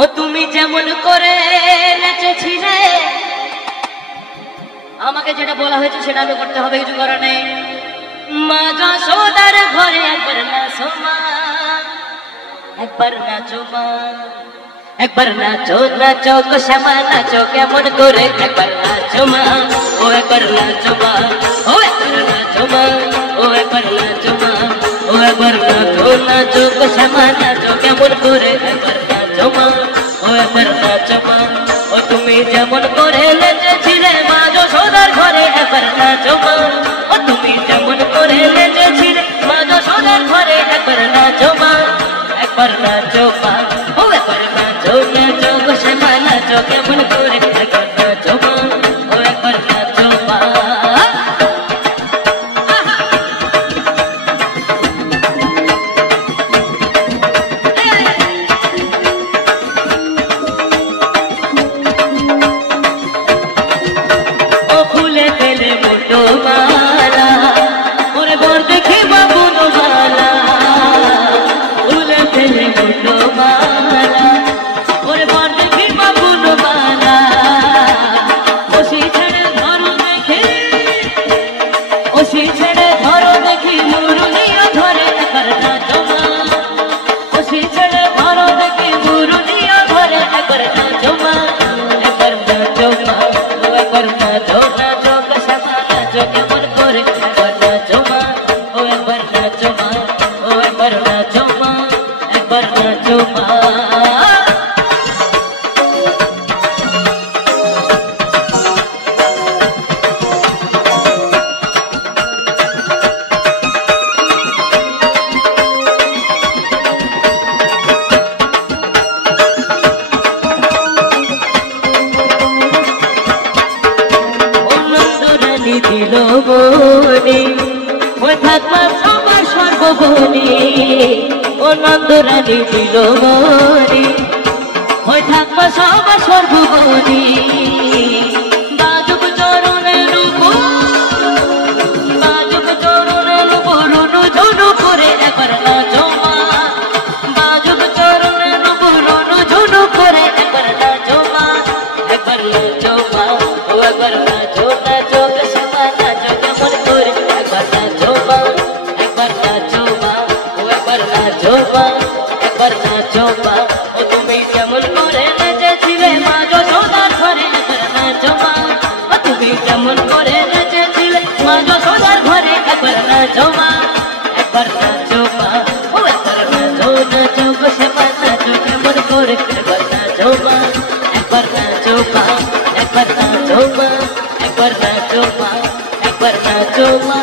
ও তুমি যেমন করে নেচেছিলে, আমাকে যেটা বলা হয়েছে সেটা আমি করতে হবে, কিছু করার নেই। মা যশোদার ঘরে একবার নাচো মা, একবার নাচো মা, একবার নাচো নাচো গো শ্যামা নাচো কেমন করে, একবার নাচো মা, ও একবার নাচো মা, ও একবার নাচো মা, ও একবার নাচো মা, ও একবার নাচো নাচো গো শ্যামা নাচো কেমন করে, একবার নাচো মা, ও একবার নাচো মা। ও তুমি যেমন করে নেচেছিলে মা যশোদার ঘরে একবার নাচো মা, ও তুমি যেমন করে নেচেছিলে মা যশোদার ঘরে একবার নাচো মা, একবার নাচো মা, ও একবার নাচো নাচো গো শ্যামা নাচো কেমন করে, একবার নাচো মা, ও একবার নাচো মা। ও খুলে ফেলে মোটো মালা, ওরে বর দেখে বাবুন মালা, খুলে ফেলে মোটো মালা, ওরে বর দেখে বাবুন মালা, ওসি ছেড়ে ধরো দেখে, ওসি ছেড়ে ধরো দেখি মুরুলিয়া ধরে একবার নাচো মা, ওসি ছেড়ে ধরো দেখি মুরুলিয়া ধরে একবার নাচো মা, একবার নাচো মা, ও একবার নাচো নাচো গো শ্যামা নাচো কেমন করে, একবার নাচো মা, ও একবার নাচো মা, ও একবার নাচো মা, একবার নাচো মা। দিল মনে ওই থাকবা সবার সর্বভূমি, ও নন্দরানী দিল মনে ওই থাকবা সবার সর্বভূমি, বাজুক চরণের উপর, বাজুক চরণের উপর রুনু ঝুনু করে একবার নাচো মা, বাজুক চরণের উপর রুনু ঝুনু করে একবার নাচো মা, একবার নাচো মা, ও একবার নাচো নাচো গো শ্যামা নাচো কেমন করে, একবার নাচো মা, একবার নাচো মা, ও একবার নাচো মা, একবার নাচো মা। ও তুমি কেমন করে নেচেছিলে মা যশোদার ঘরে একবার নাচো মা, ও তুমি কেমন করে নেচেছিলে মা যশোদার ঘরে একবার নাচো মা, একবার নাচো মা, ও একবার নাচো নাচো গো শ্যামা নাচো কেমন করে, একবার নাচো মা, একবার নাচো মা, একবার নাচো মা, একবার নাচো মা, একবার নাচো মা।